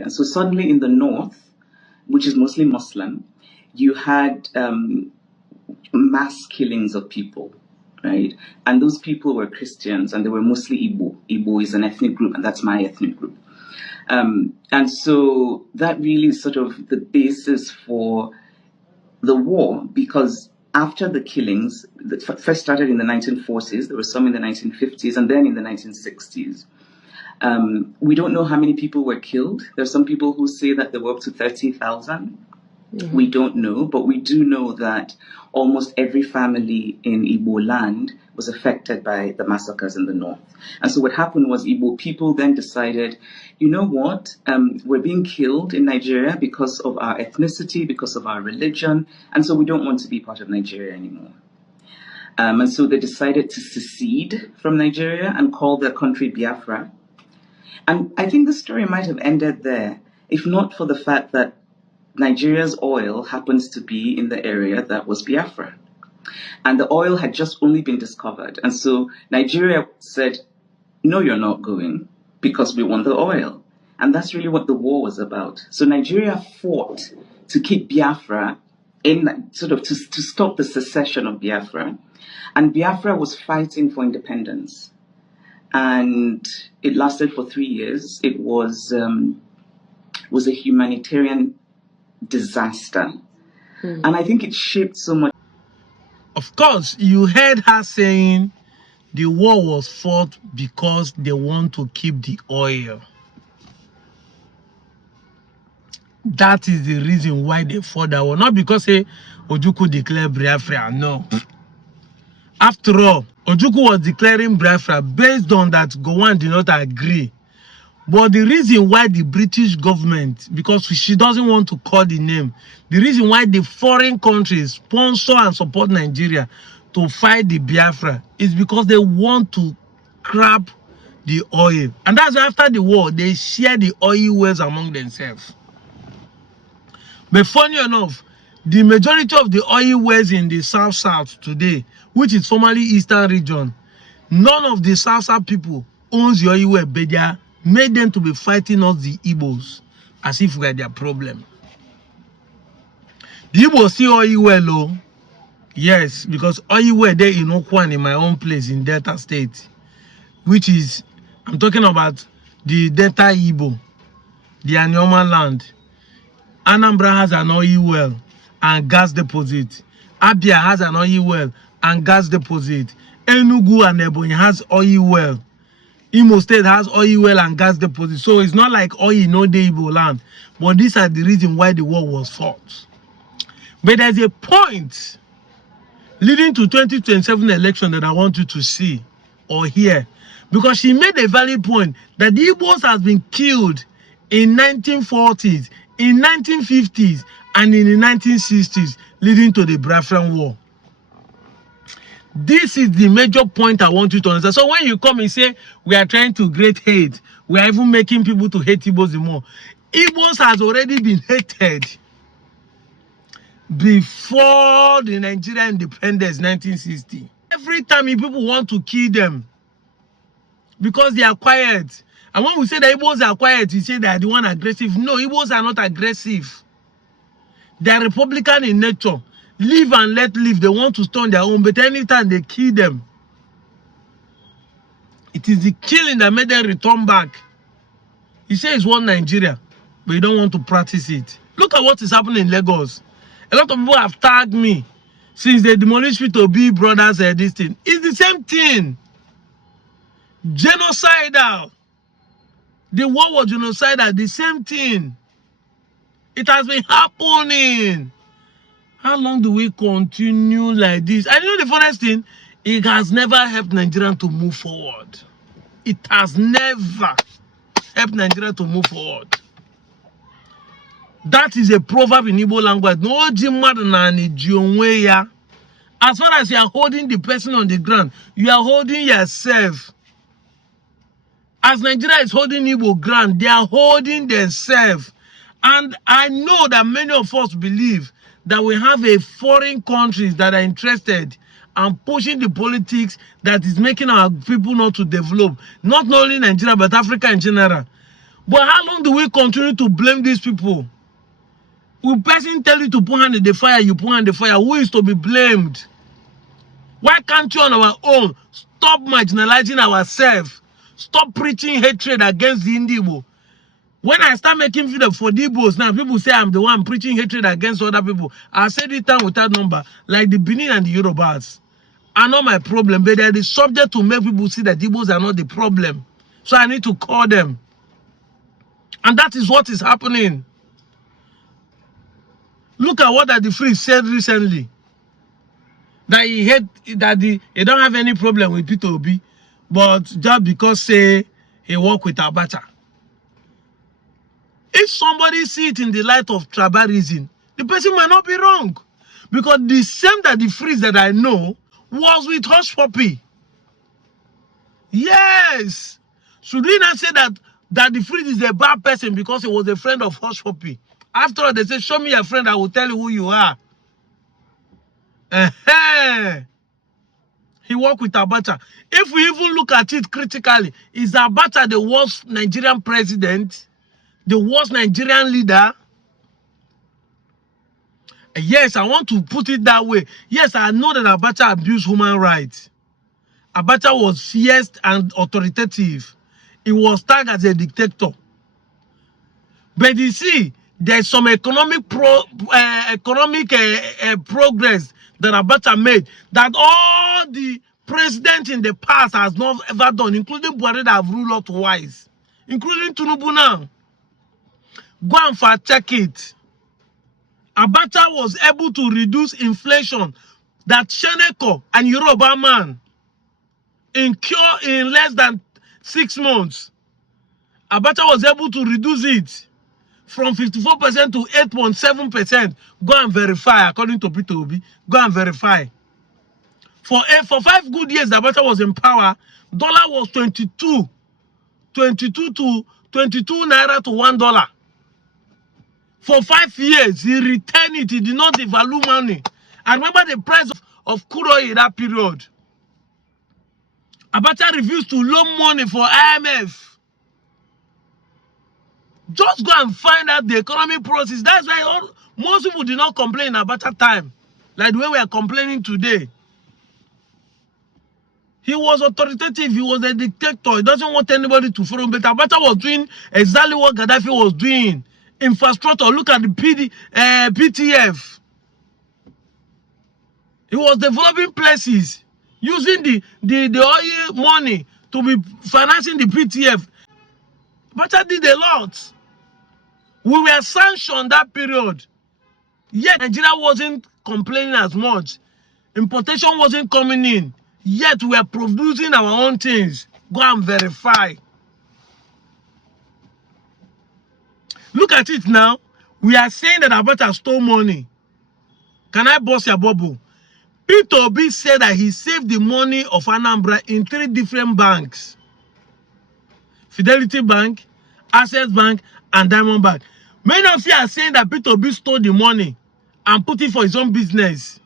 Nigeria. And so suddenly in the north, which is mostly Muslim, you had mass killings of people, right? And those people were Christians, and they were mostly Igbo. Igbo is an ethnic group, and that's my ethnic group. And so that really is sort of the basis for the war, because after the killings, that first started in the 1940s, there were some in the 1950s, and then in the 1960s. We don't know how many people were killed. There are some people who say that there were up to 30,000. Mm-hmm. We don't know, but we do know that almost every family in Igbo land was affected by the massacres in the north. And so what happened was Igbo people then decided, you know what, we're being killed in Nigeria because of our ethnicity, because of our religion, and so we don't want to be part of Nigeria anymore. And so they decided to secede from Nigeria and call their country Biafra. And I think the story might have ended there, if not for the fact that Nigeria's oil happens to be in the area that was Biafra. And the oil had just only been discovered. And so Nigeria said, no, you're not going because we want the oil. And that's really what the war was about. So Nigeria fought to keep Biafra in sort of to stop the secession of Biafra. And Biafra was fighting for independence. And it lasted for 3 years. It was a humanitarian disaster. And I think it shaped so much. Of course, you heard her saying the war was fought because they want to keep the oil. That is the reason why they fought that war. Not because Ojukwu declared Biafra, no. After all, Ojukwu was declaring Biafra based on that Gowon did not agree. But the reason why the British government, because she doesn't want to call the name, the reason why the foreign countries sponsor and support Nigeria to fight the Biafra is because they want to grab the oil. And that's why after the war, they share the oil wells among themselves. But funny enough, the majority of the oil wells in the South today, which is formerly Eastern region, none of the South people owns the oil well, but they are made them to be fighting us, the Igbos, as if we are their problem. The Igbos see oil well, oh, yes, because oil well there in Okwan, in my own place in Delta State, which is, I'm talking about the Delta Igbo, the Anyoma land. Anambra has an oil well and gas deposit. Abia has an oil well and gas deposit. Enugu and Ebonyi has oil well. Imo State has oil well and gas deposit. So it's not like oil no dey Igbo land. But these are the reason why the war was fought. But there's a point leading to 2027 election that I want you to see or hear. Because she made a valid point that the Igbos has been killed in 1940s, in 1950s, and in the 1960s, leading to the Biafran War. This is the major point I want you to understand. So when you come and say, we are trying to create hate, we are even making people to hate Igbos more. Igbos has already been hated before the Nigerian independence, 1960. Every time people want to kill them, because they are quiet. And when we say that Igbos are quiet, we say they are the one aggressive. No, Igbos are not aggressive. They are Republican in nature. Live and let live. They want to stone their own, but anytime they kill them, it is the killing that made them return back. He says it's one Nigeria, but you don't want to practice it. Look at what is happening in Lagos. A lot of people have tagged me since they demolished P2B brothers this thing. It's the same thing. Genocidal. The war was genocidal. The same thing. It has been happening. How long do we continue like this? And you know the funniest thing? It has never helped Nigeria to move forward. It has never helped Nigeria to move forward. That is a proverb in Igbo language. No jimad. As far as you are holding the person on the ground, you are holding yourself. As Nigeria is holding Igbo ground, they are holding themselves. And I know that many of us believe that we have a foreign countries that are interested and pushing the politics that is making our people not to develop. Not only Nigeria, but Africa in general. But how long do we continue to blame these people? Will person tell you to put hand in the fire, you put hand in the fire? Who is to be blamed? Why can't you on our own stop marginalizing ourselves? Stop preaching hatred against the Ndigbo. When I start making video for the Igbos now, people say I'm the one preaching hatred against other people. I said it time without number, like the Benin and the Yorubas are not my problem, but they're the subject to make people see that Igbos are not the problem. So I need to call them. And that is what is happening. Look at what the Free said recently. That he don't have any problem with Peter Obi, but just because say he work with Abacha. If somebody see it in the light of tribalism, the person might not be wrong. Because the same that the Freeze that I know was with Hush Puppy. Yes. Should we not say that the Freeze is a bad person because he was a friend of Hush Puppy? After all, they say, show me a friend, I will tell you who you are. He worked with Abacha. If we even look at it critically, is Abacha the worst Nigerian president? The worst Nigerian leader? Yes, I want to put it that way. Yes, I know that Abacha abused human rights. Abacha was fierce and authoritative. He was tagged as a dictator. But you see, there's some economic progress that Abacha made that all the presidents in the past has not ever done, including Buhari that have ruled out twice, including Tinubu now. Go and fact check it. Abacha was able to reduce inflation that Sheneko and Yoruba man incur in less than 6 months. Abacha was able to reduce it from 54% to 8.7%. Go and verify, according to Peter Obi. Go and verify. For 5 good years, Abacha was in power. Dollar was 22 naira to $1. For 5 years, he retained it. He did not devalue money. And remember the price of crude oil in that period. Abacha refused to loan money for IMF. Just go and find out the economic process. That's why most people did not complain about that time, like the way we are complaining today. He was authoritative. He was a dictator. He doesn't want anybody to follow him. But Abacha was doing exactly what Gaddafi was doing. Infrastructure. Look at the PTF. He was developing places using the oil money to be financing the PTF. Abacha did a lot. We were sanctioned that period. Yet Nigeria wasn't complaining as much. Importation wasn't coming in. Yet we are producing our own things. Go and verify. Look at it now. We are saying that Abacha stole money. Can I bust your bubble? Peter Obi said that he saved the money of Anambra in 3 different banks. Fidelity Bank, Access Bank, and Diamond Bank. Many of you are saying that Peter Obi stole the money and put it for his own business.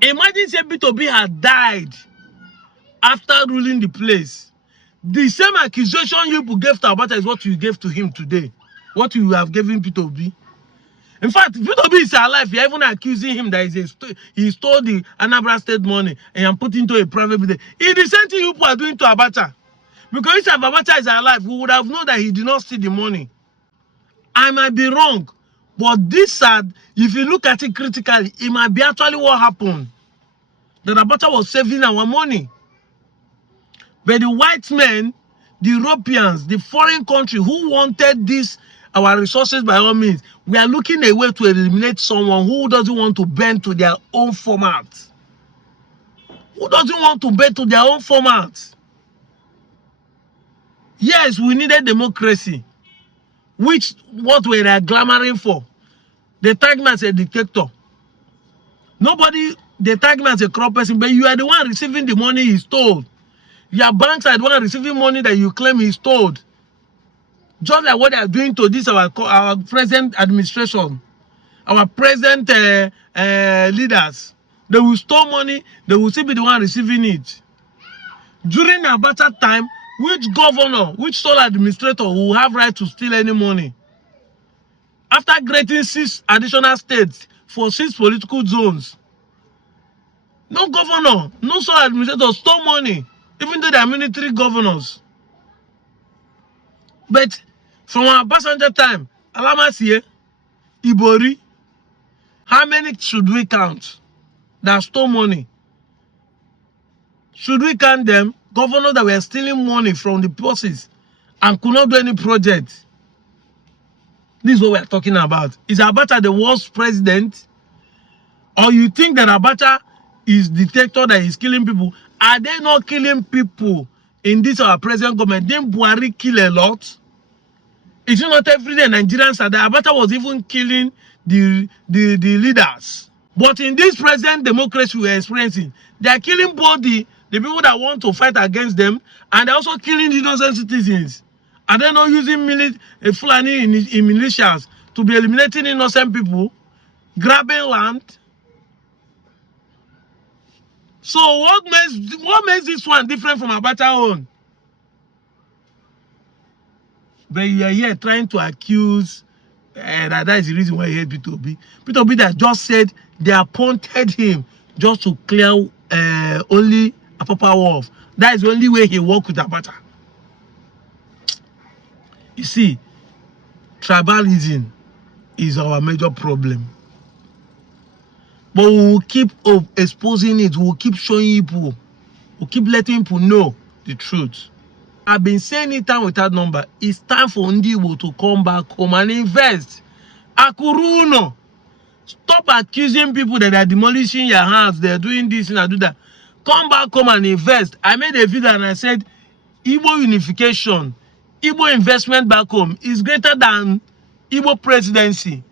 Imagine if Peter Obi had died after ruling the place. The same accusation you people gave to Abacha is what you gave to him today. What you have given Peter Obi. In fact, Peter Obi is alive. You're even accusing him that he stole the Anambra State money and put into a private business. It's the same thing you people are doing to Abacha. Because if Abacha is alive, we would have known that he did not steal the money. I might be wrong, but this sad, if you look at it critically, it might be actually what happened. That Abacha was saving our money. But the white men, the Europeans, the foreign country who wanted this, our resources by all means, we are looking a way to eliminate someone who doesn't want to bend to their own format. Who doesn't want to bend to their own format? Yes, we needed democracy. Which what we are clamoring for. They tag me as a dictator. Nobody, they tag me as a corrupt person, but you are the one receiving the money he stole. Your banks are the one receiving money that you claim he stole. Just like what they are doing to this our present administration, our present leaders. They will store money, they will still be the one receiving it. During Abacha time, Which governor, which sole administrator will have right to steal any money? After creating 6 additional states for 6 political zones, no governor, no sole administrator stole money, even though they are military governors. But from our Abacha time, Alamasiye, Ibori, how many should we count that stole money? Should we count them? Governors that were stealing money from the bosses and could not do any project. This is what we are talking about. Is Abacha the worst president? Or you think that Abacha is dictator that is killing people? Are they not killing people in this our present government? Didn't Buhari kill a lot? It's not every day Nigerians are there. Abacha was even killing the leaders. But in this present democracy we are experiencing, they are killing both the people that want to fight against them, and they're also killing the innocent citizens. Are they not using Fulani in militias to be eliminating innocent people, grabbing land? So what makes this one different from Abacha own? But you are here trying to accuse that is the reason why he hate Peter Obi. Peter Obi that just said they appointed him just to clear only Apapa War. That is the only way he worked with Abacha. You see, tribalism is our major problem. But we will keep exposing it. We will keep showing people. We'll keep letting people know the truth. I've been saying it time without number. It's time for Ndigbo to come back home and invest. Akuruno. Stop accusing people that are demolishing your house. They're doing this and I do that. Come back home and invest. I made a video and I said, Igbo unification, Igbo investment back home is greater than Igbo presidency.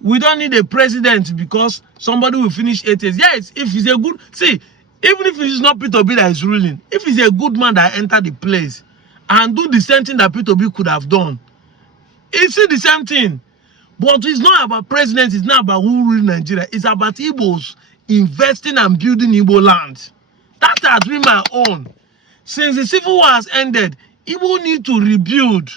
We don't need a president because somebody will finish 8 years. Yes, if he's a good... See, even if it's not Peter Obi that is ruling, if he's a good man that entered the place and do the same thing that Peter Obi could have done, it's the same thing. But it's not about presidents, it's not about who rules Nigeria. It's about Igbos investing and building Igbo land. That has been my own. Since the civil war has ended, Igbo need to rebuild.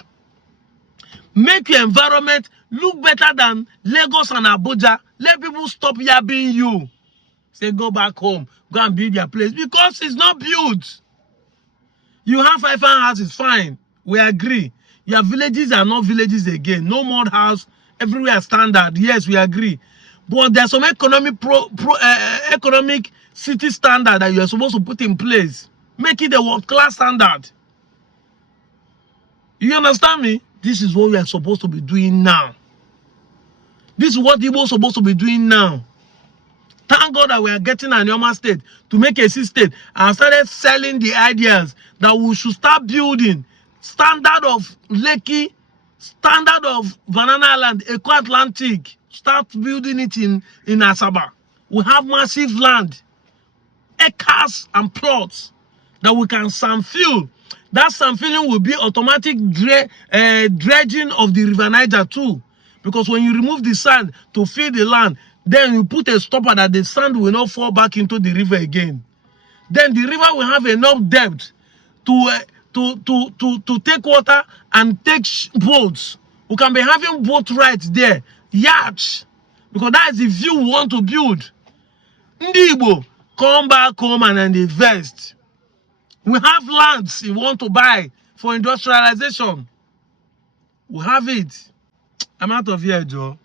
Make your environment look better than Lagos and Abuja. Let people stop yabbing you. Say, go back home. Go and build your place. Because it's not built. You have 5 houses, fine. We agree. Your villages are not villages again. No more house. Everywhere standard. Yes, we agree. But there's some economic city standard that you are supposed to put in place. Make it a world-class standard. You understand me? This is what we are supposed to be doing now. This is what Igbo is supposed to be doing now. Thank God that we are getting an Yoma state to make a state and started selling the ideas that we should start building standard of Lekki, standard of Banana Island, Eco Atlantic. Start building it in Asaba. We have massive land, acres and plots that we can sandfill. That sandfilling will be automatic dredging of the River Niger too. Because when you remove the sand to fill the land, then you put a stopper that the sand will not fall back into the river again. Then the river will have enough depth to take water and take boats. We can be having boat rides there, yachts, because that is the view we want to build. Ndigbo, come back home and invest. We have lands you want to buy for industrialization. We have it. I'm out of here, Joe.